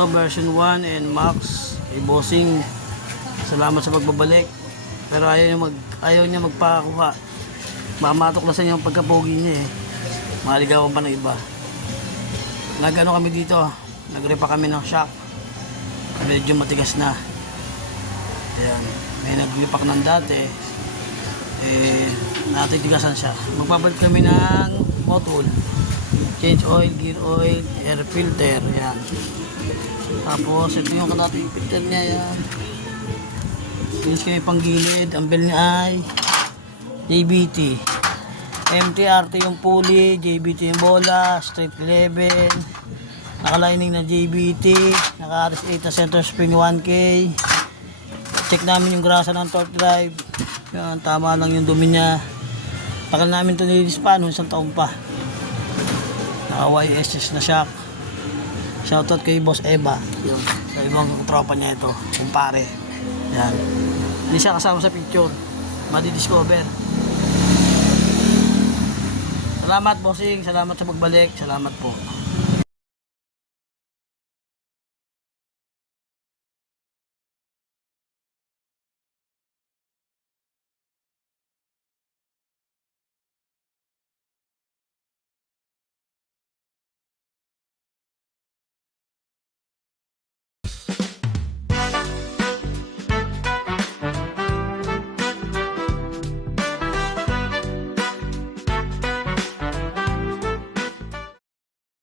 Ito version 1 and max. Bossing, salamat sa pagbabalik. Pero ayaw niya magpakakuha. Mamatuklasan niya yung pagkapogi niya eh. Maligawan pa ng iba. Nag-ano kami dito, nagrepa kami ng shock. Medyo matigas na. Ayan, may naglipak ng dati. Natitigasan siya. Magpapalit kami ng motor, change oil, gear oil, air filter. Ayan. Tapos ito yung kanating filter niya. Ayan. Finish kami pang gilid. Ang bell niya ay JBT. MTRT yung pulley, JBT yung bola, straight 11, nakalining na JBT, naka-RS8 na center spring 1K. Check namin yung grasa ng torque drive. Yan, tama lang yung dumi niya. Tagal namin ito nilispan, isang taon pa. Naka-YSS na shock. Shoutout kay Boss Eva. Yun, sa ibang tropa niya ito, kumpare. Yan. Hindi siya kasama sa picture. Madi-discover. Salamat bossing, salamat sa pagbalik, salamat po.